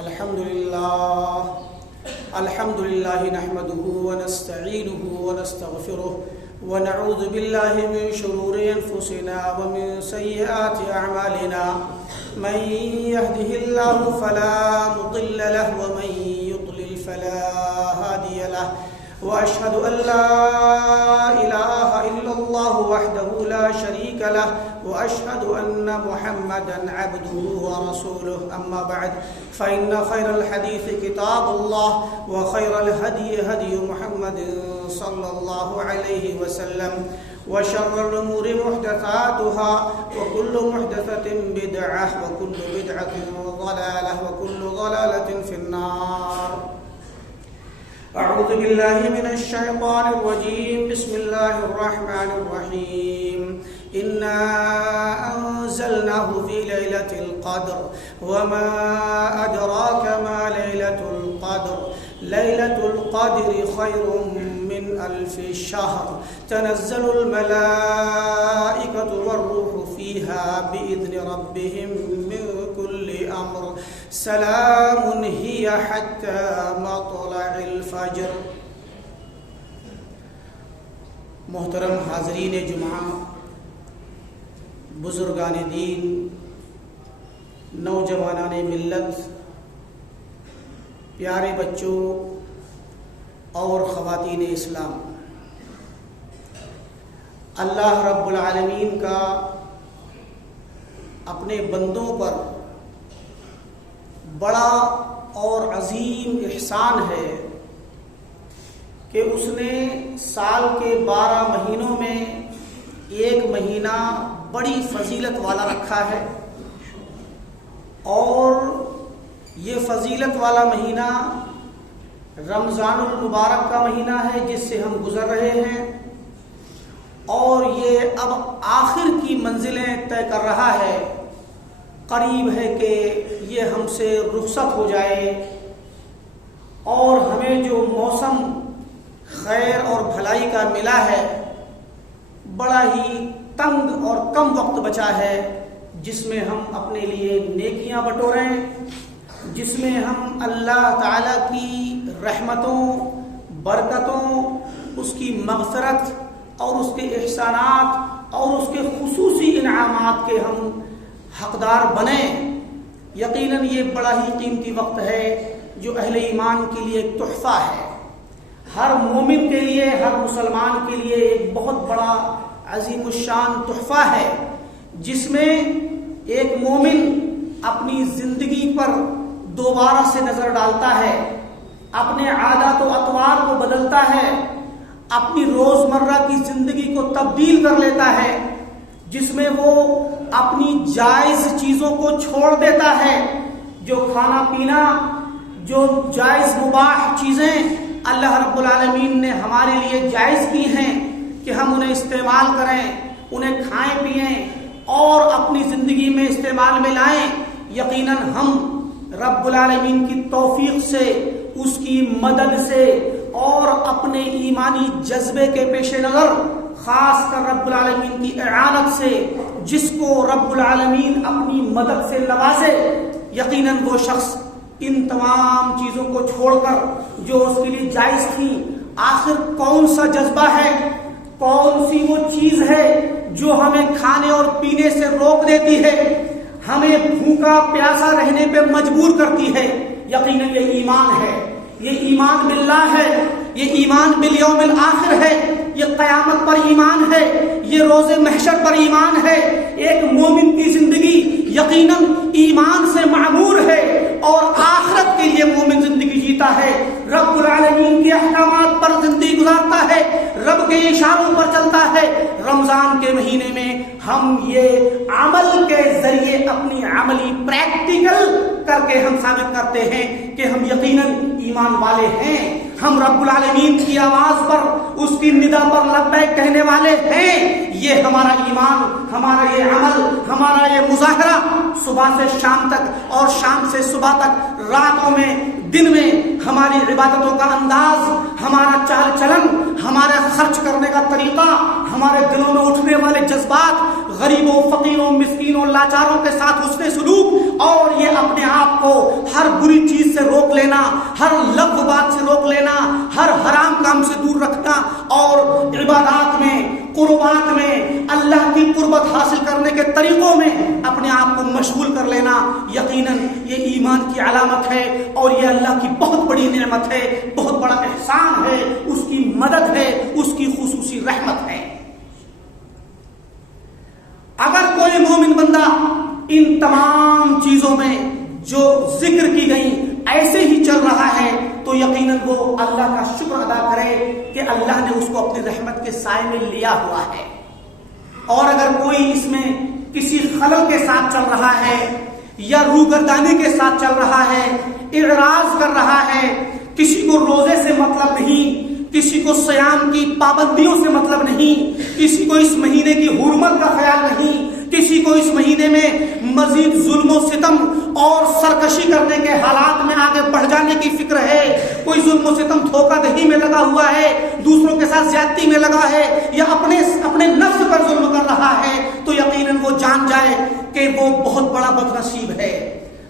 الحمد لله نحمده ونستعينه ونستغفره ونعوذ بالله من شرور أنفسنا ومن سيئات أعمالنا من يهده الله فلا مضل له ومن يضلل فلا هادي له وأشهد أن لا إله إلا الله وحده لا شريك له وأشهد أن محمدا عبده ورسوله أما بعد فإن خير الحديث كتاب الله وخير الهدي هدي محمد صلى الله عليه وسلم وشر الأمور محدثاتها وكل محدثة بدعة وكل بدعة ضلالة وكل ضلالة في النار. أعوذ بالله من الشيطان الرجيم. بسم الله الرحمن الرحيم. إنا أنزلناه في ليلة القدر وما أدراك ما ليلة القدر. ليلة القدر خير من 1000 شهر. تنزل الملائكة والروح فيها بإذن ربهم من كل أمر. سلام هي حتى مطلع الفجر. محترم حاضرین جمعہ، بزرگان دین، نوجوانان ملت، پیارے بچوں اور خواتین اسلام، اللہ رب العالمین کا اپنے بندوں پر بڑا اور عظیم احسان ہے کہ اس نے سال کے 12 مہینوں میں ایک مہینہ بڑی فضیلت والا رکھا ہے، اور یہ فضیلت والا مہینہ رمضان المبارک کا مہینہ ہے جس سے ہم گزر رہے ہیں، اور یہ اب آخر کی منزلیں طے کر رہا ہے. قریب ہے کہ یہ ہم سے رخصت ہو جائے اور ہمیں جو موسم خیر اور بھلائی کا ملا ہے بڑا ہی تنگ اور کم وقت بچا ہے، جس میں ہم اپنے لیے نیکیاں بٹوریں، جس میں ہم اللہ تعالیٰ کی رحمتوں، برکتوں، اس کی مغفرت اور اس کے احسانات اور اس کے خصوصی انعامات کے ہم حقدار بنیں. یقیناً یہ بڑا ہی قیمتی وقت ہے جو اہل ایمان کے لیے ایک تحفہ ہے، ہر مومن کے لیے، ہر مسلمان کے لیے ایک بہت بڑا عظیم الشان تحفہ ہے، جس میں ایک مومن اپنی زندگی پر دوبارہ سے نظر ڈالتا ہے، اپنے عادات و اطوار کو بدلتا ہے، اپنی روزمرہ کی زندگی کو تبدیل کر لیتا ہے، جس میں وہ اپنی جائز چیزوں کو چھوڑ دیتا ہے. جو کھانا پینا، جو جائز مباح چیزیں اللہ رب العالمین نے ہمارے لیے جائز کی ہیں کہ ہم انہیں استعمال کریں، انہیں کھائیں پئیں اور اپنی زندگی میں استعمال میں لائیں، یقیناً ہم رب العالمین کی توفیق سے، اس کی مدد سے اور اپنے ایمانی جذبے کے پیش نظر، خاص کر رب العالمین کی اعانت سے، جس کو رب العالمین اپنی مدد سے نوازے، یقیناً وہ شخص ان تمام چیزوں کو چھوڑ کر جو اس کے لیے جائز تھی، آخر کون سا جذبہ ہے، کون سی وہ چیز ہے جو ہمیں کھانے اور پینے سے روک دیتی ہے، ہمیں بھوکا پیاسا رہنے پہ مجبور کرتی ہے؟ یقیناً یہ ایمان ہے، یہ ایمان باللہ ہے، یہ ایمان بالیوم الآخر ہے، یہ قیامت پر ایمان ہے، یہ روز محشر پر ایمان ہے. ایک مومن کی زندگی یقیناً ایمان سے معمور ہے اور آخرت کے لیے مومن زندگی جیتا ہے، رب العالمین کے احکامات پر زندگی گزارتا ہے، رب کے اشاروں پر چلتا ہے. رمضان کے مہینے میں ہم یہ عمل کے ذریعے اپنی عملی پریکٹیکل کر کے ہم ثابت کرتے ہیں کہ ہم یقیناً ایمان والے ہیں، ہم رب العالمین کی آواز پر، اس کی ندا پر لبیک کہنے والے ہیں. یہ ہمارا ایمان، ہمارا یہ عمل، ہمارا یہ مظاہرہ صبح سے شام تک اور شام سے صبح تک، راتوں میں، دن میں ہماری عبادتوں کا انداز، ہمارا چال چلن، ہمارے خرچ کرنے کا طریقہ، ہمارے دلوں میں اٹھنے والے جذبات، غریبوں، فقیروں، مسکینوں، لاچاروں کے ساتھ حسن سلوک اور یہ اپنے آپ کو ہر بری چیز سے روک لینا، ہر لغو بات سے روک لینا، ہر حرام کام سے دور رکھنا، اور عبادات میں، قربات میں، اللہ کی قربت حاصل کرنے کے طریقوں میں اپنے آپ کو مشغول کر لینا، یقیناً یہ ایمان کی علامت ہے، اور یہ اللہ کی بہت بڑی نعمت ہے، بہت بڑا احسان ہے، اس کی مدد ہے، اس کی خصوصی رحمت ہے۔ اگر کوئی مومن بندہ ان تمام چیزوں میں جو ذکر کی گئی ایسے ہی چل رہا ہے تو یقیناً وہ اللہ کا شکر ادا کرے کہ اللہ نے اس کو اپنی رحمت کے سائے میں لیا ہوا ہے۔ اور اگر کوئی اس میں کسی خلل کے ساتھ چل رہا ہے یا روگردانی کے ساتھ چل رہا ہے، اعراض کر رہا ہے، کسی کو روزے سے مطلب نہیں، کسی کو صیام کی پابندیوں سے مطلب نہیں، کسی کو اس مہینے کی حرمت کا خیال نہیں، کسی کو اس مہینے میں مزید ظلم و ستم اور سرکشی کرنے کے حالات میں آگے بڑھ جانے کی فکر ہے، کوئی ظلم و ستم دھوکہ دہی میں لگا ہوا ہے، دوسروں کے ساتھ زیادتی میں لگا ہے، یا اپنے نفس پر ظلم کر رہا ہے، تو یقیناً وہ جان جائے کہ وہ بہت بڑا بدنصیب ہے۔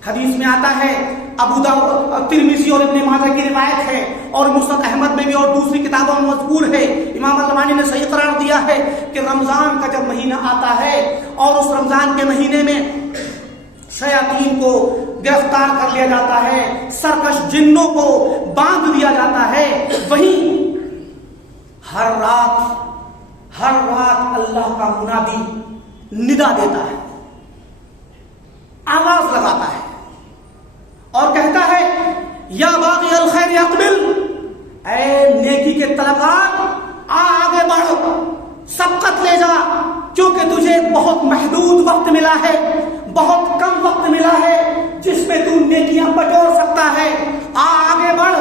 حدیث میں آتا ہے، ابو داؤد، ترمذی اور ابن ماجہ کی روایت ہے، اور مسند احمد میں بھی اور دوسری کتابوں میں مذکور ہے، امام البانی نے صحیح قرار دیا ہے کہ رمضان کا جب مہینہ آتا ہے اور اس رمضان کے مہینے میں شیاطین کو گرفتار کر لیا جاتا ہے، سرکش جنوں کو باندھ دیا جاتا ہے، وہیں ہر رات اللہ کا منادی ندا دیتا ہے، آواز لگاتا ہے اور کہتا ہے، یا باغی الخیر اقبل، اے نیکی کے طلبگار آگے بڑھ، سبقت لے جا، کیونکہ تجھے بہت محدود وقت ملا ہے، بہت کم وقت ملا ہے جس میں تو نیکیاں بٹور سکتا ہے، آگے بڑھ،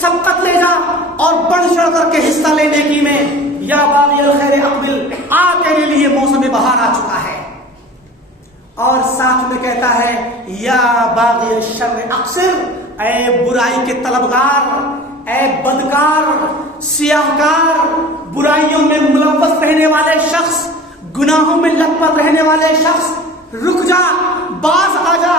سبقت لے جا اور بڑھ چڑھ کر کے حصہ لے نیکی میں۔ یا باغی الخیر اقبل، تیرے لیے موسم بہار آ چکا ہے۔ اور ساتھ میں کہتا ہے، یا باغی الشر اقصر، اے برائی کے طلبگار، اے بدکار، سیاہکار، برائیوں میں ملوث رہنے والے شخص، گناہوں میں لت پت رہنے والے شخص، رک جا، باز آ جا،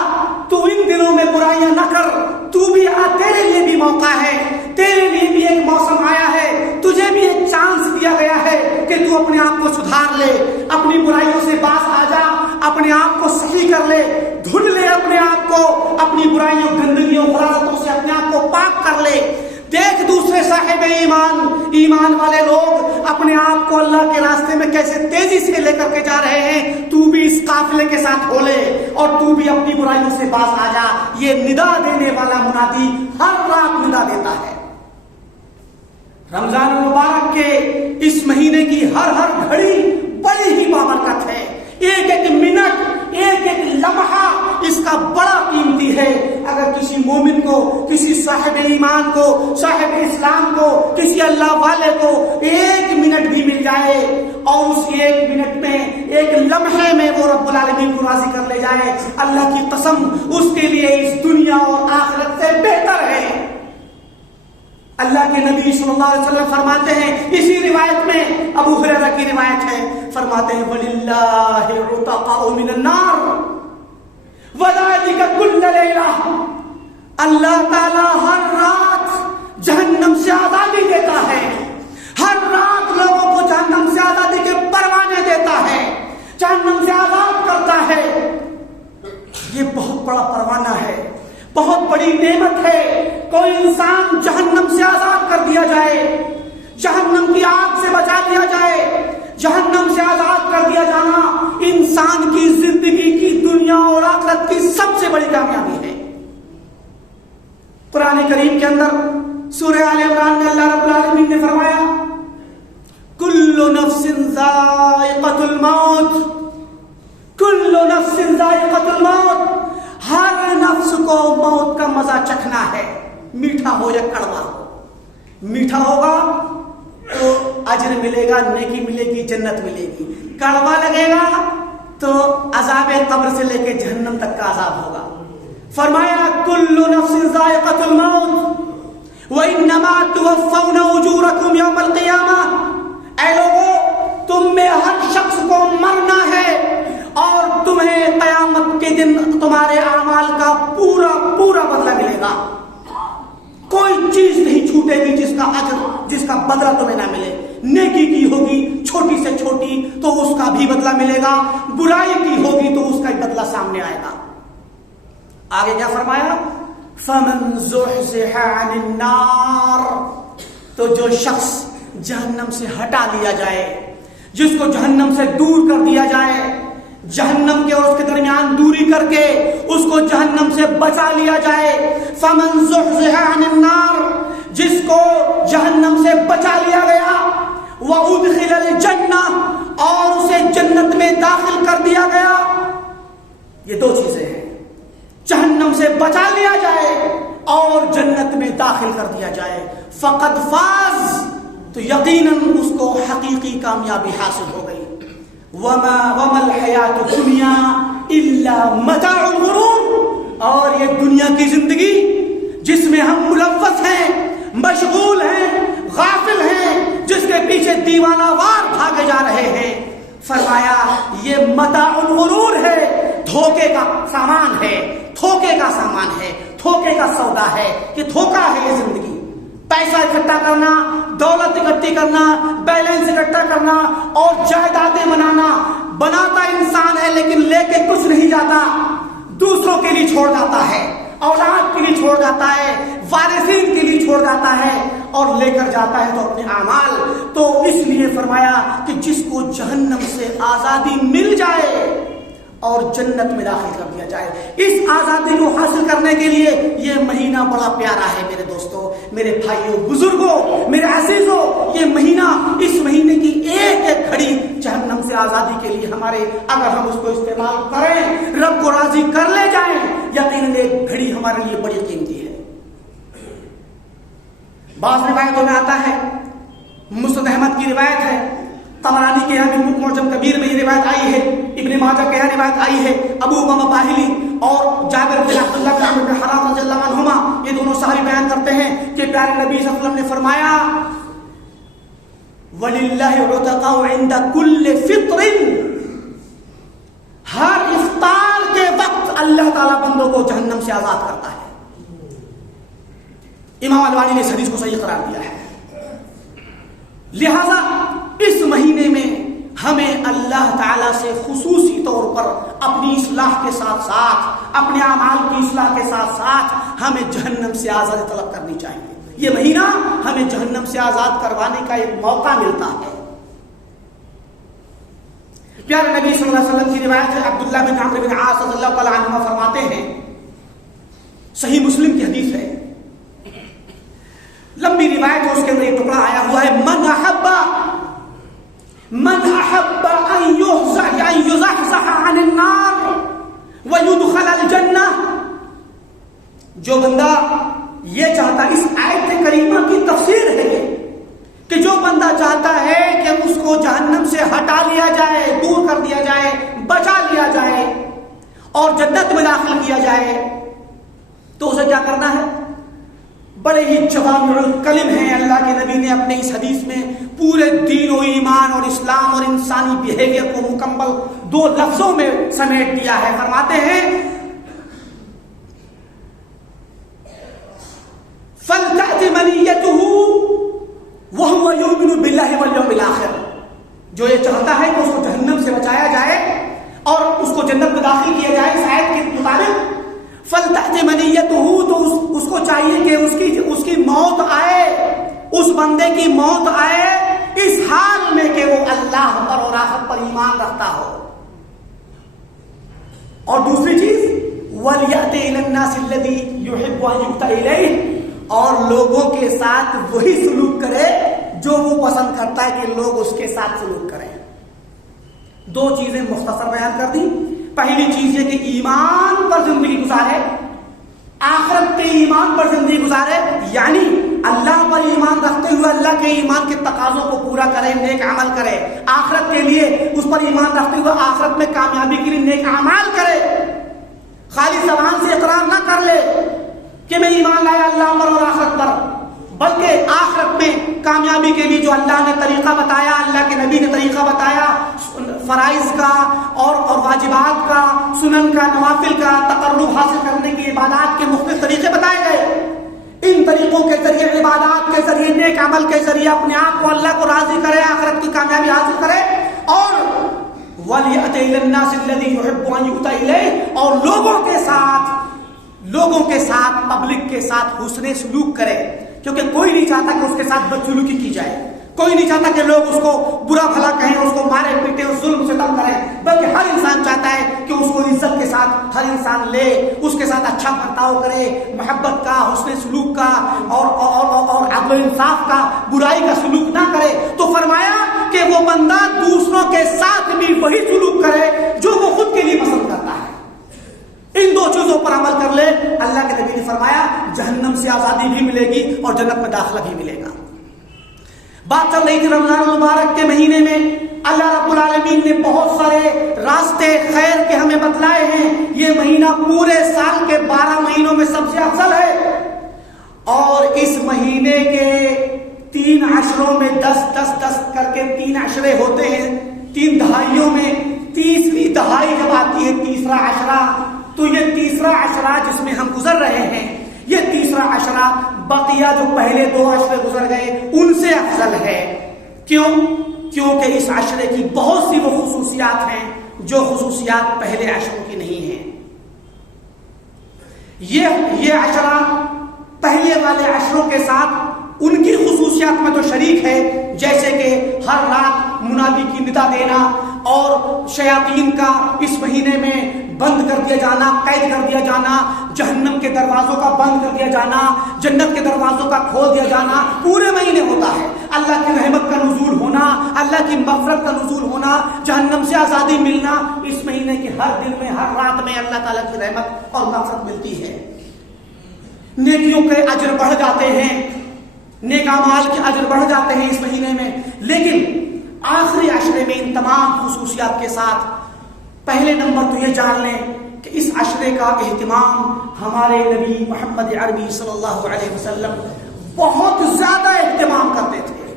تو ان دنوں میں برائیاں نہ کر، تو بھی تیرے لیے بھی موقع ہے، تیرے لیے بھی ایک موسم آیا ہے، تجھے بھی ایک چانس دیا گیا ہے کہ تو اپنے آپ کو سدھار لے، اپنی برائیوں سے باز آ جا، اپنے آپ کو صحیح کر لے، دھل لے اپنے آپ کو، اپنی برائیوں، گندگیوں، غلطوں سے اپنے آپ کو پاک کر لے۔ دیکھ دوسرے صاحب ایمان والے لوگ اپنے آپ کو اللہ کے راستے میں کیسے تیزی سے لے کر کے جا رہے ہیں، تو بھی اس قافلے کے ساتھ ہو لے اور تو بھی اپنی برائیوں سے باز آ جا۔ یہ ندا دینے والا منادی ہر رات ندا دیتا ہے۔ رمضان المبارک کے اس مہینے کی ہر گھڑی بڑی ہی بابرکت ہے، ایک ایک منٹ، ایک ایک لمحہ اس کا بڑا قیمتی ہے۔ اگر کسی مومن کو، کسی صاحب ایمان کو، صاحب اسلام کو، کسی اللہ والے کو ایک منٹ بھی مل جائے اور اس ایک منٹ میں، ایک لمحے میں وہ رب العالمین کو راضی کر لے جائے، اللہ کی قسم اس کے لیے اس دنیا اور آخرت سے بہتر ہے۔ اللہ کے نبی صلی اللہ علیہ وسلم فرماتے ہیں، اسی روایت میں ابو ہریرہ کی روایت ہے، فرماتے ہیں، وَلِلَّهِ عُتَقَاءُ مِنَ النَّارِ وَذَلِكَ كُلَّ لَيْلَةٍ، اللہ تعالیٰ ہر رات جہنم سے آزادی دیتا ہے، ہر رات لوگوں کو جہنم سے آزادی کے پروانے دیتا ہے، جہنم سے آزاد کرتا ہے۔ یہ بہت بڑا پروانہ ہے، بہت بڑی نعمت ہے۔ کوئی انسان جہنم سے آزاد کر دیا جائے، جہنم کی آگ سے بچا لیا جائے، جہنم سے آزاد کر دیا جانا انسان کی زندگی کی، دنیا اور آخرت کی سب سے بڑی کامیابی ہے۔ قرآن کریم کے اندر سورہ آل عمران میں اللہ رب العالمین نے فرمایا، کل نفس ذائقۃ الموت، کل نفس ذائقۃ الموت، ہر نفس کو موت کا مزہ چکھنا ہے، میٹھا ہو یا کڑوا ہو۔ میٹھا ہوگا تو اجر ملے گا، نیکی ملے گی، جنت ملے گی، کڑوا لگے گا تو عذاب قبر سے لے کے جہنم تک کا عذاب ہوگا۔ فرمایا، کل نفس ذائقۃ الموت وانما توفون اجورکم یوم القیامہ، اے لوگوں تم میں ہر شخص کو مرنا ہے اور تمہیں قیامت کے دن تمہارے اعمال کا اجر، جس کا بدلہ تمہیں نہ ملے. نیکی کی ہوگی چھوٹی سے چھوٹی تو اس کا بھی بدلہ ملے گا، برائی کی ہوگی تو اس کا بدلہ سامنے آئے گا. آگے کیا فرمایا؟ فَمَنْ زُحْزِحَ عَنِ النَّارِ، تو جو شخص جہنم سے ہٹا لیا جائے، جس کو جہنم سے دور کر دیا جائے، جہنم کے اور اس کے درمیان دوری کر کے اس کو جہنم سے بچا لیا جائے. فَمَنْ زُحْزِحَ عَنِ النَّارِ، جس کو جہنم سے بچا لیا گیا، وَأُدْخِلَ الْجَنَّةَ، اور اسے جنت میں داخل کر دیا گیا. یہ دو چیزیں ہیں، جہنم سے بچا لیا جائے اور جنت میں داخل کر دیا جائے. فقد فاز، تو یقیناً اس کو حقیقی کامیابی حاصل ہو گئی. وما الحیات الدنیا الا متاع الغرور، اور یہ دنیا کی زندگی جس میں ہم ملوث ہیں، مشغول ہیں، غافل ہیں، جس کے پیچھے دیوانہ وار بھاگے جا رہے ہیں، فرمایا یہ متاع الغرور ہے، دھوکے کا سامان ہے، دھوکے کا سامان ہے، دھوکے کا سودا ہے. یہ دھوکا ہے یہ زندگی. پیسہ اکٹھا کرنا، دولت اکٹھی کرنا، بیلنس اکٹھا کرنا اور جائیدادیں بناتا انسان ہے، لیکن لے کے کچھ نہیں جاتا، دوسروں کے لیے چھوڑ جاتا ہے، اولاد کے لیے چھوڑ جاتا ہے، وارثین کے لیے چھوڑ جاتا ہے، اور لے کر جاتا ہے تو اپنے اعمال. تو اس لیے فرمایا کہ جس کو جہنم سے آزادی مل جائے اور جنت میں داخل کر دیا جائے. اس آزادی کو حاصل کرنے کے لیے یہ مہینہ بڑا پیارا ہے میرے دوستوں، میرے بھائیوں، بزرگوں، میرے عزیزوں. یہ مہینہ، اس مہینے کی ایک ایک گھڑی جہنم سے آزادی کے لیے ہمارے، اگر ہم اس کو استعمال کریں، رب کو راضی کر لے جائیں، یقیناً ایک گھڑی ہمارے لیے بڑی قیمتی ہے. بعض روایتوں میں آتا ہے، مسند احمد کی روایت ہے، طبرانی کے یہاں بھی معجم کبیر میں یہ روایت آئی ہے، ابن ماجہ کے یہاں روایت آئی ہے، ابو امامہ باہلی اور جابر بن عبداللہ بن عمرو بن حرام رضی اللہ عنہما، یہ دونوں صحابی بیان کرتے ہیں کہ پیارے نبی صلی اللہ علیہ وسلم نے فرمایا وَلِلَّهِ عُتَقَاءُ عِنْدَ كُلِّ فِطْرٍ، ہر افطار کے وقت اللہ تعالیٰ بندوں کو جہنم سے آزاد کرتا ہے. امام البانی نے اس حدیث کو صحیح قرار دیا ہے. لہذا اس مہینے میں ہمیں اللہ تعالیٰ سے خصوصی طور پر اپنی اصلاح کے ساتھ ساتھ، اپنے اعمال کی اصلاح کے ساتھ ساتھ ہمیں جہنم سے آزادی طلب کرنی چاہیے. یہ مہینہ ہمیں جہنم سے آزاد کروانے کا ایک موقع ملتا ہے. پیارے نبی صلی اللہ علیہ وسلم کی روایت ہے، عبداللہ بن عمرو بن عاص رضی اللہ تعالیٰ عنہما فرماتے ہیں، صحیح مسلم کی حدیث ہے، لمبی روایت ہے، اس کے اندر ایک ٹکڑا آیا ہوا ہے، من احب ان يزحزح عن النار ويدخل الجنہ، جو بندہ یہ چاہتا، اس آیت کریمہ کی تفسیر ہے یہ، کہ جو بندہ چاہتا ہے کہ اس کو جہنم سے ہٹا لیا جائے، دور کر دیا جائے، بچا لیا جائے اور جنت میں داخل کیا جائے، تو اسے کیا کرنا ہے؟ بڑے ہی جوامع الکلم ہیں. اللہ کے نبی نے اپنے اس حدیث میں پورے دین و ایمان اور اسلام اور انسانی بیہیویئر کو مکمل 2 لفظوں میں سمیٹ دیا ہے. فرماتے ہیں فَلْتَأْتِ مَنِيَّتُهُ وَهُوَ يُؤْمِنُ بِاللَّهِ وَالْيَوْمِ الْآخِرِ، جو یہ چاہتا ہے کہ اس کو جہنم سے بچایا جائے اور اس کو جنت میں داخل کیا جائے اس آیت کے مطابق، فَلْتَأْتِ مَنِيَّتُهُ، تو اس کو چاہیے کہ اس کی موت آئے، اس بندے کی موت آئے اس حال میں کہ وہ اللہ پر اور آخرت پر ایمان رکھتا ہو. اور دوسری چیز وَلْيَأْتِ إِلَى النَّاسِ الَّذِي يُحِبُّ أَن يُؤْتَى إِلَيْهِ، اور لوگوں کے ساتھ وہی سلوک کرے جو وہ پسند کرتا ہے کہ لوگ اس کے ساتھ سلوک کریں. 2 چیزیں مختصر بیان کر دی. پہلی چیز یہ کہ ایمان پر زندگی گزارے، آخرت کے ایمان پر زندگی گزارے، یعنی اللہ پر ایمان رکھتے ہوئے اللہ کے ایمان کے تقاضوں کو پورا کرے، نیک عمل کرے، آخرت کے لیے اس پر ایمان رکھتے ہوئے آخرت میں کامیابی کے لیے نیک اعمال کرے. خالی زبان سے اقرار نہ کر لے کہ میں ایمان لایا اللہ پر اور آخرت پر، بلکہ آخرت میں کامیابی کے لیے جو اللہ نے طریقہ بتایا، اللہ کے نبی نے طریقہ بتایا، فرائض کا اور واجبات کا، سنن کا، نوافل کا، تقرب حاصل کرنے کی عبادات کے مختلف طریقے بتائے گئے، ان طریقوں کے ذریعے، عبادات کے ذریعے، نیک عمل کے ذریعے اپنے آپ کو اللہ کو راضی کرے، آخرت کی کامیابی حاصل کرے، اور وَلْيَأْتِ إِلَى النَّاسِ الَّذِي يُحِبُّ أَن يُؤْتَى إِلَيْهِ، اور لوگوں کے ساتھ پبلک کے ساتھ حسن سلوک کرے، کیونکہ کوئی نہیں چاہتا کہ اس کے ساتھ بدسلوکی کی جائے، کوئی نہیں چاہتا کہ لوگ اس کو برا بھلا کہیں، اس کو مارے پیٹے، اس ظلم سے ستم کریں، بلکہ ہر انسان چاہتا ہے کہ اس کو عزت کے ساتھ ہر انسان لے، اس کے ساتھ اچھا برتاؤ کرے، محبت کا، حسن سلوک کا اور عدل و انصاف کا، برائی کا سلوک نہ کرے۔ تو فرمایا کہ وہ بندہ دوسروں کے ساتھ بھی وہی سلوک کرے جو وہ خود کے لیے پسند کرتا ہے۔ ان دو چیزوں پر عمل کر لے، اللہ کے نبی نے فرمایا جہنم سے آزادی بھی ملے گی اور جنت میں داخلہ بھی ملے گا۔ بات چل رہی تھی رمضان المبارک کے مہینے میں، اللہ رب العالمین نے بہت سارے راستے خیر کے ہمیں بتلائے ہیں۔ یہ مہینہ پورے سال کے 12 مہینوں میں سب سے افضل ہے، اور اس مہینے کے 3 عشروں میں 10 کر کے 3 عشرے ہوتے ہیں، 3 دہائیوں میں تیسری دہائی جب آتی ہے، تیسرا عشرہ، تو یہ تیسرا عشرہ جس میں ہم گزر رہے ہیں، یہ تیسرا عشرہ بقیہ جو پہلے 2 عشرے گزر گئے ان سے افضل ہے۔ کیونکہ اس عشرے کی بہت سی وہ خصوصیات ہیں جو خصوصیات پہلے عشروں کی نہیں ہیں۔ یہ عشرہ پہلے والے عشروں کے ساتھ ان کی خصوصیات میں تو شریک ہے، جیسے کہ ہر رات منادی کی ندا دینا، اور شیاطین کا اس مہینے میں بند کر دیا جانا، قید کر دیا جانا، جہنم کے دروازوں کا بند کر دیا جانا، جنت کے دروازوں کا کھول دیا جانا پورے مہینے ہوتا ہے۔ اللہ کی رحمت کا نزول ہونا، اللہ کی مغفرت کا نزول ہونا، جہنم سے آزادی ملنا، اس مہینے کے ہر دن میں، ہر رات میں اللہ تعالیٰ کی رحمت اور مغفرت ملتی ہے۔ نیکیوں کے اجر بڑھ جاتے ہیں، نیک اعمال کے اجر بڑھ جاتے ہیں اس مہینے میں۔ لیکن آخری عشرے میں ان تمام خصوصیات کے ساتھ پہلے نمبر تو یہ جان لیں کہ اس عشرے کا اہتمام ہمارے نبی محمد عربی صلی اللہ علیہ وسلم بہت زیادہ اہتمام کرتے تھے۔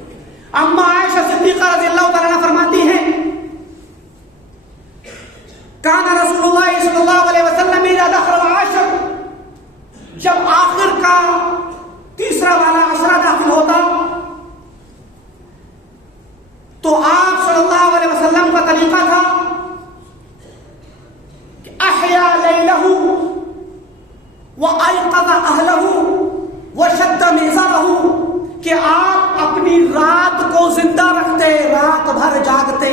اما عائشہ صدیقہ رضی اللہ تعالیٰ عنہ فرماتی ہیں، کان رسول اللہ صلی اللہ علیہ وسلم اذا دخل العشر، جب آخر کا تیسرا والا عشرہ داخل ہوتا تو آپ صلی اللہ علیہ وسلم کا طریقہ تھا کہ احیا لیلہ وایقظ اہلہ وشد مئزرہ، کہ آپ اپنی رات کو زندہ رکھتے، رات بھر جاگتے،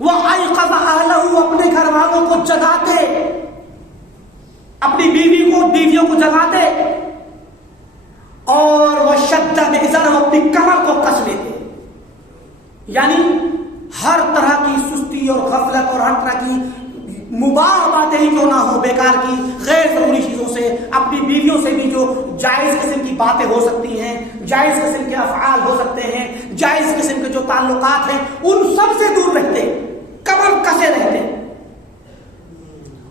وایقظ اہلہ، اپنے گھر والوں کو جگاتے، اپنی بیویوں کو جگاتے، اور وہ شد مئزرہ، اپنی کمر کو کس لیتے، یعنی ہر طرح کی سستی اور غفلت اور ہر طرح کی مباح باتیں ہی کیوں نہ ہو، بیکار کی غیر ضروری چیزوں سے، اپنی بیویوں سے بھی جو جائز قسم کی باتیں ہو سکتی ہیں، جائز قسم کے افعال ہو سکتے ہیں، جائز قسم کے جو تعلقات ہیں، ان سب سے دور رہتے، کمر کسے رہتے۔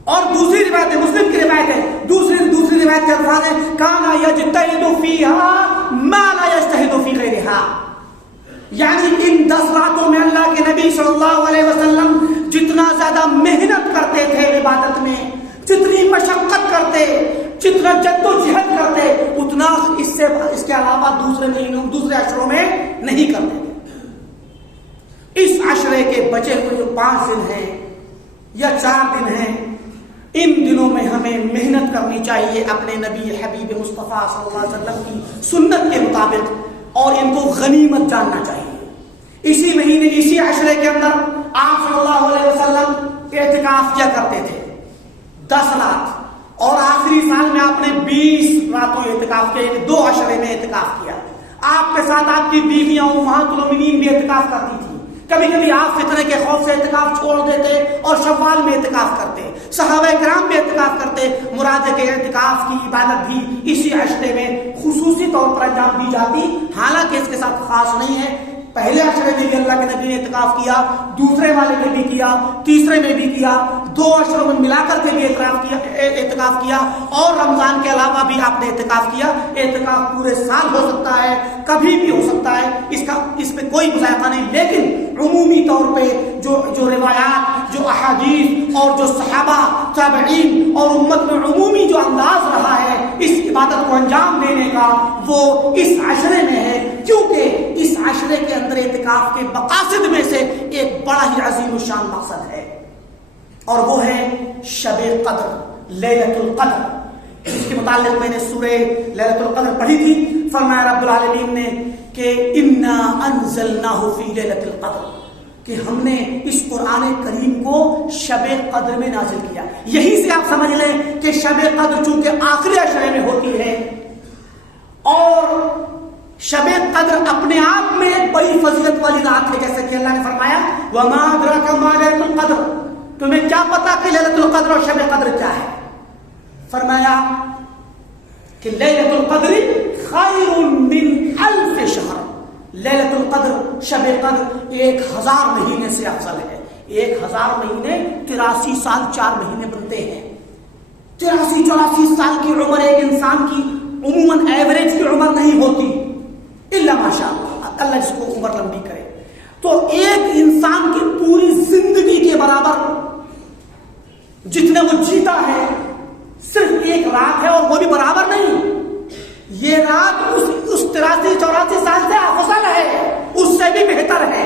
اور دوسری روایت ہے، مسلم کی روایت ہے، دوسری روایت کے الفاظ ہیں، کانا یجتہد فیہا ما لا یجتہد فی غیرہا، یعنی ان 10 راتوں میں اللہ کے نبی صلی اللہ علیہ وسلم جتنا زیادہ محنت کرتے تھے عبادت میں، جتنی مشقت کرتے، جتنا جد و جہد کرتے، اتنا اس کے علاوہ دوسرے مہینوں، دوسرے عشروں میں نہیں کرتے تھے۔ اس عشرے کے بچے ہوئے جو 5 دن ہیں یا 4 دن ہیں، ان دنوں میں ہمیں محنت کرنی چاہیے اپنے نبی حبیب مصطفیٰ صلی اللہ علیہ وسلم کی سنت کے مطابق، اور ان کو غنیمت جاننا چاہیے۔ اسی مہینے، اسی عشرے کے اندر آپ صلی اللہ علیہ وسلم اعتکاف کیا کرتے تھے 10 رات، اور آخری سال میں آپ نے 20 راتوں اعتکاف کیا، یعنی 2 عشرے میں اعتکاف کیا۔ آپ کے ساتھ آپ کی بیویاں امہات المؤمنین بھی اعتکاف کرتی تھی۔ کبھی کبھی آپ فتنے کے خوف سے اعتکاف چھوڑ دیتے اور شوال میں اعتکاف کرتے، صحابہ کرام بھی اعتکاف کرتے۔ مراد ہے کہ اعتکاف کی عبادت بھی اسی عشرے میں خصوصی طور پر انجام دی جاتی، حالانکہ اس کے ساتھ خاص نہیں ہے۔ پہلے عشرے میں بھی اللہ کے نبی نے اعتکاف کیا، دوسرے والے میں بھی کیا، تیسرے میں بھی کیا، 2 عشروں میں ملا کر کے بھی اعتکاف کیا، اور رمضان کے علاوہ بھی آپ نے اعتکاف کیا۔ اعتکاف پورے سال ہو سکتا ہے، کبھی بھی ہو سکتا ہے، اس میں کوئی مذائقہ نہیں، لیکن عمومی طور پہ جو روایات، جو احادیث اور جو صحابہ، تابعین اور امت میں عمومی جو انداز رہا ہے، اس عبادت کو انجام دینے کا وہ اس عشرے میں ہے، کیونکہ اس عشرے کے اندر اعتکاف کے مقاصد میں سے ایک بڑا ہی عظیم الشان مقصد ہے، اور وہ ہے شب قدر، لیلۃ القدر، جس کے متعلق میں نے سورہ لیلۃ القدر پڑھی تھی۔ فرمایا رب العالمین نے کہ انا انزلناہ فی لیلۃ القدر، کہ ہم نے اس قرآن کریم کو شب قدر میں نازل کیا۔ یہی سے آپ سمجھ لیں کہ شب قدر چونکہ آخری عشرے میں ہوتی ہے، اور شب قدر اپنے آپ میں ایک بڑی فضیلت والی رات ہے، جیسے کہ اللہ نے فرمایا وما ادراک ما لیلۃ القدر، تمہیں کیا پتا کہ لیلۃ القدر اور شب قدر کیا ہے؟ فرمایا کہ لیلۃ القدر خیر من الف شہر، لیلۃ القدر شب قدر 1000 مہینے سے افضل ہے۔ 1000 مہینے 83 سال 4 مہینے بنتے ہیں۔ 83-84 سال کی عمر ایک انسان کی عموماً ایوریج کی عمر نہیں ہوتی، الا ماشاء اللہ، اللہ جس کو عمر لمبی کرے۔ تو ایک انسان کی پوری زندگی کے برابر جتنے وہ جیتا ہے صرف ایک رات ہے، اور وہ بھی برابر نہیں، یہ رات اس 83-84 سال سے افضل ہے، اس سے بھی بہتر ہے۔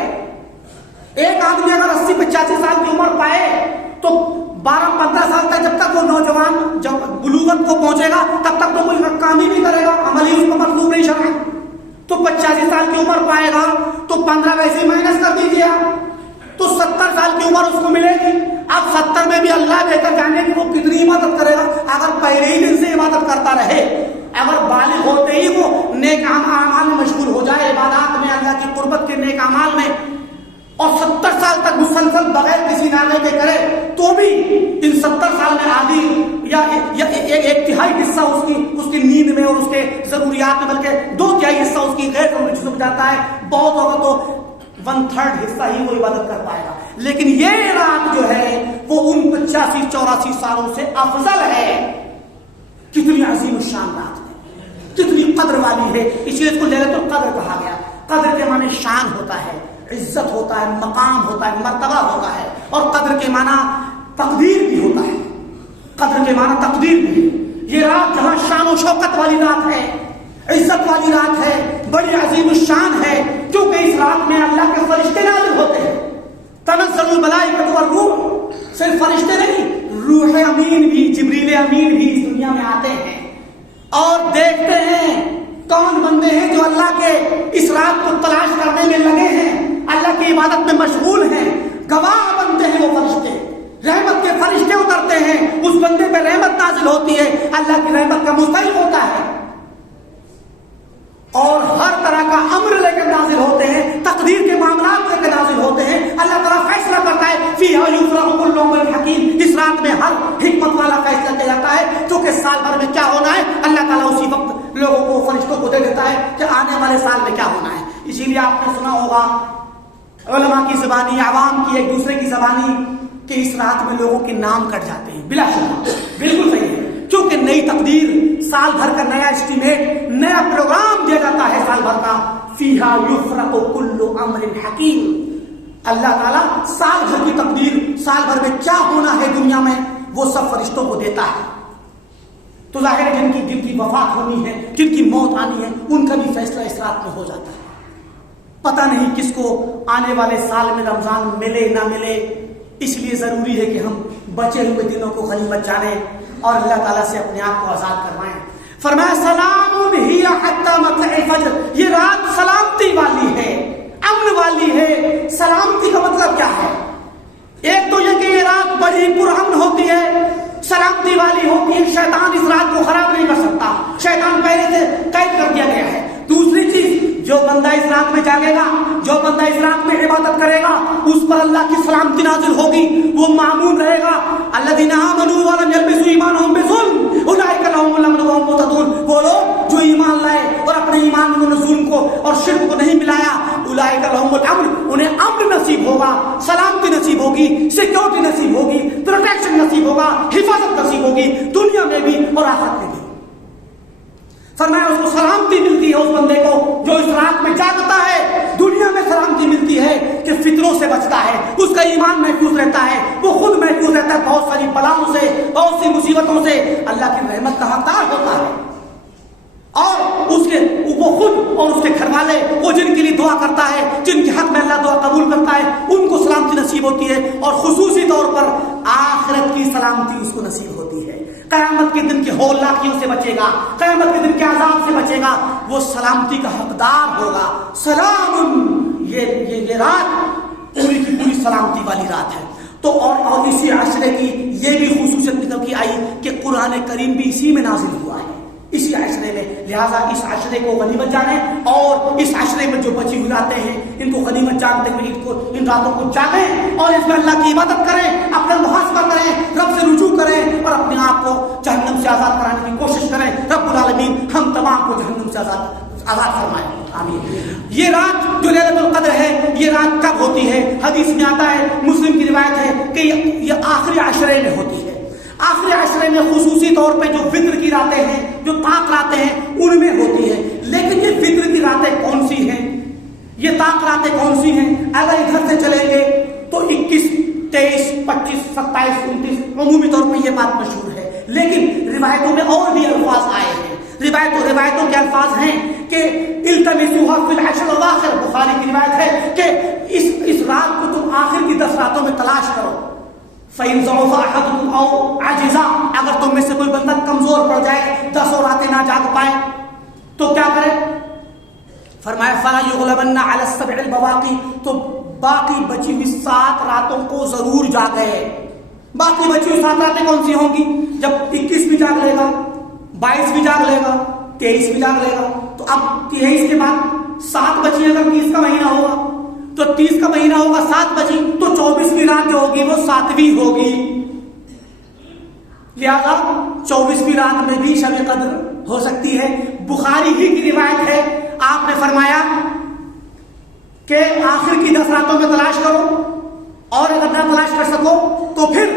ایک آدمی اگر 80-85 سال کی عمر پائے تو 12-15 سال تک جب تک وہ نوجوان جب بلوغت کو پہنچے گا تب تک تو کوئی کام ہی نہیں کرے گا، عمل ہی اس کو مطلوب نہیں شرعاً۔ تو 85 سال کی عمر پائے گا تو 15 ویسے مائنس کر دیجیے آپ، تو 70 سال کی عمر اس کو ملے گی۔ اب 70 میں بھی اللہ بہتر جانے کی وہ کتنی عبادت کرے گا، اگر پہلے ہی دن سے عبادت کرتا رہے، اگر بالغ ہوتے ہی وہ نیک اعمال میں مشغول ہو جائے، عبادات میں، اللہ کی قربت کے نیک اعمال میں، اور 70 سال تک مسلسل بغیر کسی ناغے کے کرے، تو بھی ان 70 سال میں آدھی یا ایک تہائی حصہ اس کی نیند میں اور اس کے ضروریات میں، بلکہ 2/3 حصہ اس کی غیر ضروری چیزوں میں جاتا ہے، بہت ہوگا تو 1/3 حصہ ہی وہ عبادت کر پائے گا۔ لیکن یہ رات جو ہے وہ ان 85-84 سالوں سے افضل ہے۔ کتنی عظیم الشان رات ہے، کتنی قدر والی ہے، اس لیے اس کو لیلۃ القدر کہا گیا۔ قدر کے معنی شان ہوتا ہے، عزت ہوتا ہے، مقام ہوتا ہے، مرتبہ ہوتا ہے، اور قدر کے معنی تقدیر بھی ہوتا ہے، قدر کے معنی تقدیر بھی۔ یہ رات جہاں شان و شوکت والی رات ہے، عزت والی رات ہے، بڑی عظیم الشان ہے، کیونکہ اس رات میں اللہ کے فرشتے نازل ہوتے ہیں۔ تنزل الملائکۃ والروح، صرف فرشتے نہیں، روح امین بھی، جبریل امین بھی اس دنیا میں آتے ہیں اور دیکھتے ہیں کون بندے ہیں جو اللہ کے اس رات کو تلاش کرنے میں لگے ہیں، اللہ کی عبادت میں مشغول ہیں، گواہ بنتے ہیں وہ فرشتے، رحمت کے فرشتے اترتے ہیں، اس بندے پہ رحمت نازل ہوتی ہے، اللہ کی رحمت کا مستحق ہوتا ہے، اور ہر طرح کا امر لے کر نازل ہوتے ہیں، تقدیر کے معاملات لے کر نازل ہوتے ہیں، اللہ تعالیٰ فیصلہ کرتا ہے فیہا یفرق کل امر حکیم، اس رات میں ہر حکمت والا فیصلہ کیا جاتا ہے، کیونکہ سال بھر میں کیا ہونا ہے اللہ تعالیٰ اسی وقت لوگوں کو، فرشتوں کو دے دیتا ہے کہ آنے والے سال میں کیا ہونا ہے۔ اسی لیے آپ نے سنا ہوگا علماء کی زبانی، عوام کی، ایک دوسرے کی زبانی، کہ اس رات میں لوگوں کے نام کٹ جاتے ہیں، بلا شبہ بالکل صحیح ہے، کیونکہ نئی تقدیر، سال بھر کا نیا اسٹیمیٹ، نیا پروگرام دیا جاتا ہے سال بھر کا، فیہا یفرق کل امر حکیم۔ اللہ تعالیٰ سال بھر کی تقدیر، سال بھر میں کیا ہونا ہے دنیا میں، وہ سب فرشتوں کو دیتا ہے۔ تو ظاہر ہے جن کی وفات ہونی ہے، جن کی موت آنی ہے، ان کا بھی فیصلہ اس رات میں ہو جاتا ہے۔ پتہ نہیں کس کو آنے والے سال میں رمضان ملے نہ ملے، اس لیے ضروری ہے کہ ہم بچے ہوئے دنوں کو غنیمت جانیں اور اللہ تعالیٰ سے اپنے آپ کو آزاد کروائیں۔ فرمایا سلام ہی حتی مطلع الفجر، یہ رات سلامتی والی ہے، امن والی ہے۔ سلامتی کا مطلب کیا ہے؟ ایک تو یہ کہ یہ رات بڑی پرامن ہوتی ہے، سلامتی والی ہوتی ہے، شیطان اس رات کو خراب نہیں کر سکتا، شیطان پہلے سے قید کر دیا گیا ہے۔ دوسری چیز، جو بندہ اس رات میں جاگے گا، جو بندہ اس رات میں عبادت کرے گا، اس پر اللہ کی سلامتی نازل ہوگی، وہ معمون رہے گا۔ الذین آمنوا ولم یلبسوا ایمانهم بظلم اولئک لهم الامن وهم مهتدون، وہ لوگ جو ایمان لائے اور اپنے ایمان میں ظلم کو اور شرک کو نہیں ملایا، اولئک لهم الامن، انہیں امن نصیب ہوگا، سلامتی نصیب ہوگی، سیکورٹی نصیب ہوگی، پروٹیکشن نصیب ہوگا، حفاظت نصیب ہوگی، دنیا میں بھی اور آخرت میں بھی۔ فرمایا اس کو سلامتی ملتی ہے، اس بندے کو جو اس رات میں جاگتا ہے، دنیا میں سلامتی ملتی ہے کہ فتنوں سے بچتا ہے، اس کا ایمان محفوظ رہتا ہے، وہ خود محفوظ رہتا ہے بہت ساری بلاؤں سے، بہت بہت سی مصیبتوں سے اللہ کی رحمت کا حقدار ہوتا ہے، اور اس کے وہ خود اور اس کے گھر والے وہ جن کے لیے دعا کرتا ہے، جن کے حق میں اللہ دعا قبول کرتا ہے، ان کو سلامتی نصیب ہوتی ہے، اور خصوصی طور پر آخرت کی سلامتی اس کو نصیب ہوتی ہے۔ قیامت کے دن کی ہولناکیوں سے بچے گا، قیامت کے دن کے عذاب سے بچے گا، وہ سلامتی کا حقدار ہوگا۔ سلام، یہ رات پوری کی پوری سلامتی والی رات ہے۔ تو اور اسی عشرے کی یہ بھی خصوصیت نکل کے آئی کہ قرآن کریم بھی اسی میں نازل ہوا ہے، اسی عشرے میں، لہٰذا اس عشرے کو غنیمت جانیں، اور اس عشرے میں جو بچی ہوئی راتیں ہیں ان کو غنیمت جانتے ہوئے ان راتوں کو جانیں، اور اس میں اللہ کی عبادت کریں، اپنا محاسبہ کریں، رب سے رجوع کریں، اور اپنے آپ کو جہنم سے آزاد کرانے کی کوشش کریں۔ رب العالمین ہم تمام کو جہنم سے آزاد فرمائے، آمین۔ یہ رات جو لیلۃ القدر ہے، یہ رات کب ہوتی ہے؟ حدیث میں آتا ہے، مسلم کی روایت ہے کہ یہ آخری عشرے میں ہوتی ہے۔ آخری عشرے میں خصوصی طور پہ جو فطر کی راتیں ہیں، جو طاق راتیں ہیں، ان میں ہوتی ہے۔ لیکن یہ فطر کی راتیں کون سی ہیں، یہ طاق راتیں کون سی ہیں؟ اگر ادھر سے چلیں گے تو 21، 23، 25، 27، 29 عمومی طور پہ یہ بات مشہور ہے، لیکن روایتوں میں اور بھی الفاظ آئے ہیں۔ روایتوں کے الفاظ ہیں کہ التمسوها فی العشر الاواخر، بخاری کی روایت ہے کہ اس رات کو تم آخر کی 10 راتوں میں تلاش کرو۔ فَإِنْ ضَعُفَ أَحَدُكُمْ أَوْ عَجِزَ، اگر تم میں سے کوئی بندہ کمزور پڑ جائے، 10 راتیں نہ جاگ پائے تو کیا کرے؟ فرمایا فَلَا يُغْلَبَنَّ عَلَى السَّبْعِ الْبَوَاقِي، تو باقی بچی ہوئی 7 راتوں کو ضرور جاگے۔ باقی بچی ہوئی 7 راتیں کون سی ہوں گی؟ جب 21 بھی جاگ لے گا، 22 بھی جاگ لے گا، 23 بھی جاگ لے گا، تو اب 23 کے بعد 7 بچی، اگر 30 کا مہینہ ہوگا تو 30 کا مہینہ ہوگا، 7 بچی تو 24ویں رات جو ہوگی وہ 7ویں ہوگی، لہذا 24ویں رات میں بھی شب قدر ہو سکتی ہے۔ بخاری ہی کی روایت ہے، آپ نے فرمایا کہ آخر کی 10 راتوں میں تلاش کرو، اور اگر نہ تلاش کر سکو تو پھر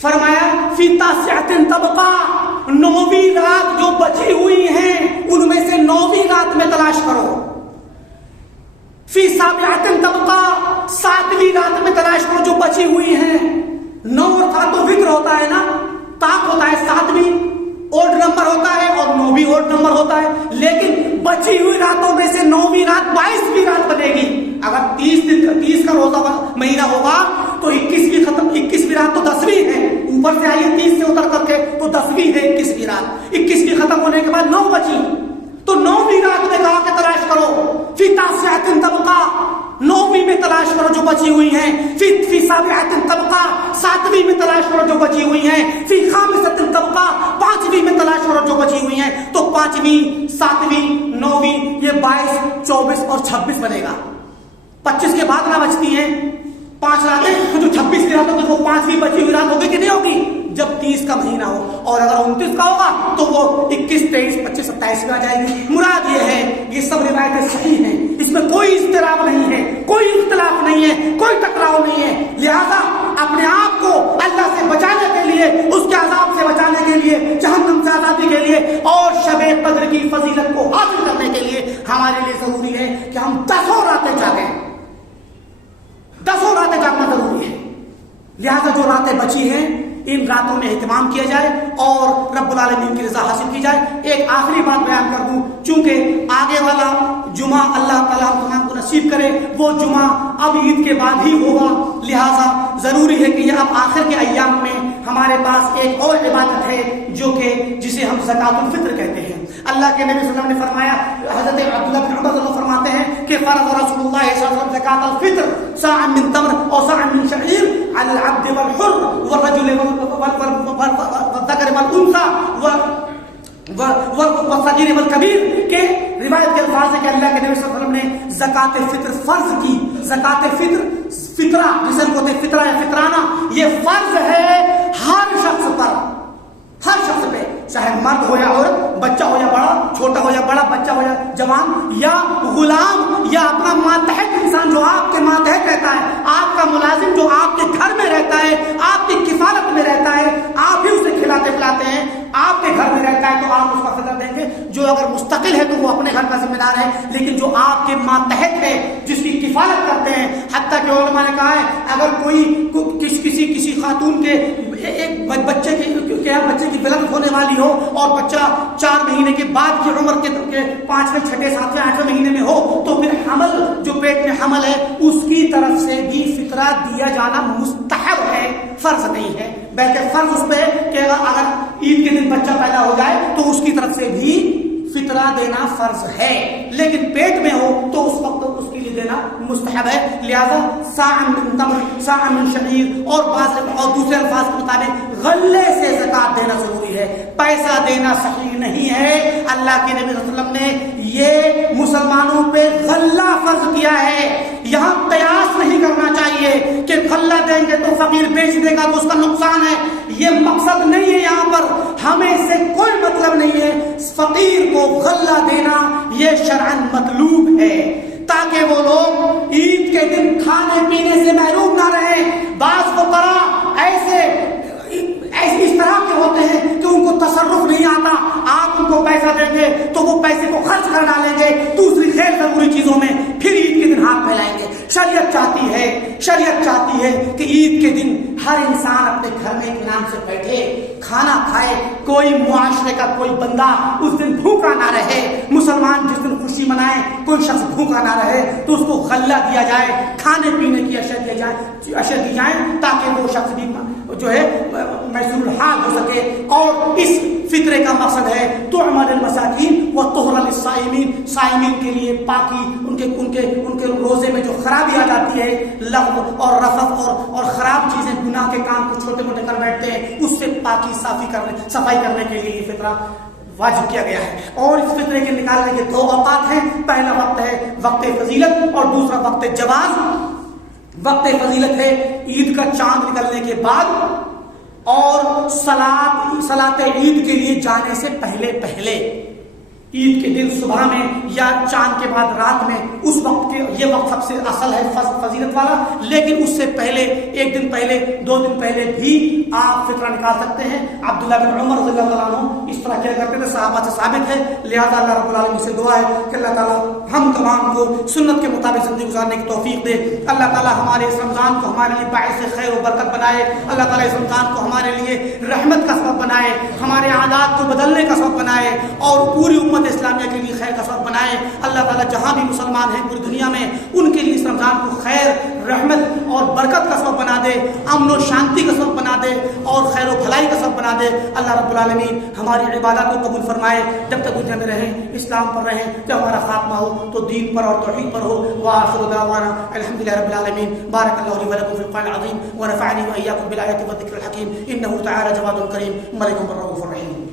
فرمایا فی تاسعۃ تبقا، 9ویں رات جو بچی ہوئی ہیں ان میں سے 9ویں رات میں تلاش کرو۔ فی سابعۃ تبقا، 7ویں رات میں تلاش کرو جو بچی ہوئی ہیں۔ 9 کا تو وتر ہوتا ہے نا، طاق ہوتا ہے، 7ویں اوڈ نمبر ہوتا ہے اور 9ویں اوڈ نمبر ہوتا ہے، لیکن بچی ہوئی راتوں میں سے 9ویں رات 22ویں رات بنے گی۔ اگر 30 کا روزہ مہینہ ہوگا تو 21ویں رات تو 10ویں ہے، اوپر سے آئیے 30 سے اتر کر کے تو 10ویں ہے 21ویں رات، 21ویں ختم ہونے کے بعد 9 بچی، تو 9ویں رات میں کہا کہ تلاش کرو۔ فی تاسعۃ تبقا، 9ویں میں تلاش کرو جو بچی ہوئی ہیں۔ فی سابعۃ تبقا، 7ویں میں تلاش کرو جو بچی ہوئی ہیں۔ فی خامسۃ تبقا، 5ویں میں تلاش کرو جو بچی ہوئی ہیں۔ تو 5ویں، 7ویں، 9ویں، یہ 22، 24 اور 26 بنے گا۔ 25 کے بعد نہ بچتی ہیں 5 راتیں، تو جو 26 کی رات ہوگی وہ 5ویں بچی ہوئی رات ہوگی کہ نہیں ہوگی؟ جب 30 کا مہینہ ہو، اور اگر 29 کا ہوگا تو وہ 21، 23، 25، 27 میں آ جائے گی۔ مراد یہ ہے، یہ سب روایتیں صحیح ہیں، اس میں کوئی اضطراب نہیں ہے، کوئی اختلاف نہیں ہے، کوئی ٹکراؤ نہیں ہے۔ لہذا اپنے آپ کو اللہ سے بچانے کے لیے، اس کے عذاب سے بچانے کے لیے، جہنم سے آزادی کے لیے، اور شب قدر کی فضیلت کو حاصل کرنے کے لیے ہمارے لیے ضروری ہے کہ ہم 10 راتیں جاگیں، 10 راتیں جاگنا ضروری ہے۔ لہذا جو راتیں بچی ہیں ان راتوں میں اہتمام کیا جائے اور رب العالمین کی رضا حاصل کی جائے۔ ایک آخری بات بیان کر دوں، چونکہ آگے والا جمعہ اللہ تعالیٰ تمام کو نصیب کرے، وہ جمعہ اب عید کے بعد ہی ہوگا، لہذا ضروری ہے کہ یہ اب آخر کے ایام میں ہمارے پاس ایک اور عبادت ہے جو کہ جسے ہم زکوٰۃ الفطر کہتے ہیں۔ اللہ کے نبی صلی اللہ علیہ وسلم نے فرمایا، حضرت عبداللہ بن عمر اللہ فرماتے ہیں کہ فرض رسول اللہ صلی اللہ علیہ وسلم زکوٰۃ الفطر صاع من تمر اور صاع من شعیر علی العبد والحر والرجل والذکر والانثى والصغیر والکبیر کے روایت کے الفاظ ہے کہ اللہ کے نبی صلی اللہ علیہ وسلم نے زکوٰۃ الفطر فرض کی۔ زکوٰۃ الفطر، فطرہ جسے ہم کہتے ہیں فطرہ یا فطرانہ، یہ فرض ہے ہر شخص پر، ہر شخص پہ، چاہے مرد ہو یا عورت، بچہ ہو یا بڑا، چھوٹا ہو یا بڑا، بچہ ہو یا جوان، یا غلام، یا اپنا ماتحت انسان جو آپ کے ماتحت رہتا ہے، آپ کا ملازم جو آپ کے گھر میں رہتا ہے، آپ کی کفالت میں رہتا ہے، آپ ہی اسے کھلاتے پلاتے ہیں، آپ کے گھر میں رہتا ہے تو آپ اس کا فطر دیں گے۔ جو اگر مستقل ہے تو وہ اپنے گھر کا ذمہ دار ہے، لیکن جو آپ کے ماتحت ہے، جس کی کفالت کرتے ہیں، حتیٰ کہ علماء نے کہا ہے اگر کوئی کسی خاتون کے ایک بچے کے ولادت ہونے والی ہو اور بچہ 4 مہینے کے بعد کی عمر کے 5ویں 6ویں 7ویں 8ویں مہینے میں ہو تو پھر حمل جو پیٹ میں حمل ہے اس کی طرف سے بھی فطرہ دیا جانا مستحب ہے، فرض نہیں ہے، بلکہ فرض اس پہ کہ اگر عید کے دن بچہ پیدا ہو جائے تو اس کی طرف سے بھی فطرہ دینا فرض ہے، لیکن پیٹ میں ہو تو اس وقت اس کے لیے دینا مستحب ہے۔ لہذا صاع من تمر، صاع من شعیر اور دوسرے الفاظ کے مطابق غلے سے زکات دینا ضروری ہے، پیسہ دینا صحیح نہیں ہے۔ اللہ کے نبی صلی اللہ علیہ وسلم نے یہ مسلمانوں پہ غلہ فرض کیا ہے۔ یہاں قیاس نہیں کرنا چاہیے کہ غلہ دیں گے تو فقیر بیچ دے گا تو اس کا نقصان ہے، یہ مقصد نہیں ہے۔ یہاں پر ہمیں اس سے کوئی مطلب نہیں ہے، فقیر کو غلہ دینا یہ شرعاً مطلوب ہے تاکہ وہ لوگ عید کے دن کھانے پینے سے محروم نہ رہیں۔ بعض فقراء ایسے اس طرح کے ہوتے ہیں کہ ان کو تصرف نہیں آتا، آپ ان کو پیسہ دیں گے تو وہ پیسے کو خرچ کر ڈالیں گے دوسری غیر ضروری چیزوں میں، پھر عید کے دن ہاتھ پھیلائیں گے۔ شریعت چاہتی ہے کہ عید کے دن ہر انسان اپنے گھر میں اطمینان سے بیٹھے کھانا کھائے، کوئی معاشرے کا کوئی بندہ اس دن بھوکا نہ رہے۔ مسلمان جس دن خوشی منائے کوئی شخص بھوکا نہ رہے تو اس کو غلہ دیا جائے، کھانے پینے کی اشیاء دی جائیں تاکہ وہ شخص بھی جو ہے محصول الحال ہو سکے۔ اور اس فطرے کا مقصد ہے تعمل المساکین وطہر للصائمین، صائمین کے لیے پاکی، ان کے روزے میں جو خرابی آ جاتی ہے، لغو اور رفث اور خراب چیزیں، گناہ کے کام کو چھوٹے موٹے کر بیٹھتے ہیں، اس سے پاکی صفائی کرنے کے لیے یہ فطرہ واجب کیا گیا ہے۔ اور اس فطرے کے نکالنے کے 2 اوقات ہیں، پہلا وقت ہے وقت فضیلت اور دوسرا وقت جواز۔ وقت فضیلت ہے عید کا چاند نکلنے کے بعد اور صلاۃ عید کے لیے جانے سے پہلے عید کے دن صبح میں یا چاند کے بعد رات میں، اس وقت کے یہ وقت سب سے اصل ہے فضیلت والا، لیکن اس سے پہلے 1 دن پہلے 2 دن پہلے بھی آپ فطرہ نکال سکتے ہیں۔ عبداللہ بن عمر رضی اللہ عنہ اس طرح کیا کرتے تھے، صحابہ سے ثابت ہے۔ لہذا اللہ رب العالمین سے دعا ہے کہ اللہ تعالیٰ ہم تمام کو سنت کے مطابق زندگی گزارنے کی توفیق دے۔ اللہ تعالیٰ ہمارے اس رمضان کو ہمارے لیے باعث خیر و برکت بنائے۔ اللہ تعالیٰ اس رمضان کو ہمارے لیے رحمت کا سبب بنائے، ہمارے عادات کو بدلنے کا سبب بنائے اور پوری امت اسلامیہ کے لیے خیر کا سبب بنائے۔ اللہ تعالیٰ جہاں بھی مسلمان ہیں پوری دنیا میں ان کے لیے اس رمضان کو خیر، رحمت اور برکت کا سبب بنا دے، امن و شانتی کا سبب بنا دے اور خیر و بھلائی کا سبب بنا دے۔ اللہ رب العالمین ہماری عبادات کو قبول فرمائے، جب تک دنیا میں رہیں اسلام پر رہیں، جب ہمارا خاتمہ ہو تو دین پر اور توحید پر ہو۔ وآخر دعوانا الحمدللہ رب العالمین۔ بارک اللہ لی ولکم فی القرآن العظیم ونفعنی وإیاکم بالآیات والذکر الحکیم، انہ تعالی جواد کریم ملک الرؤوف الرحیم۔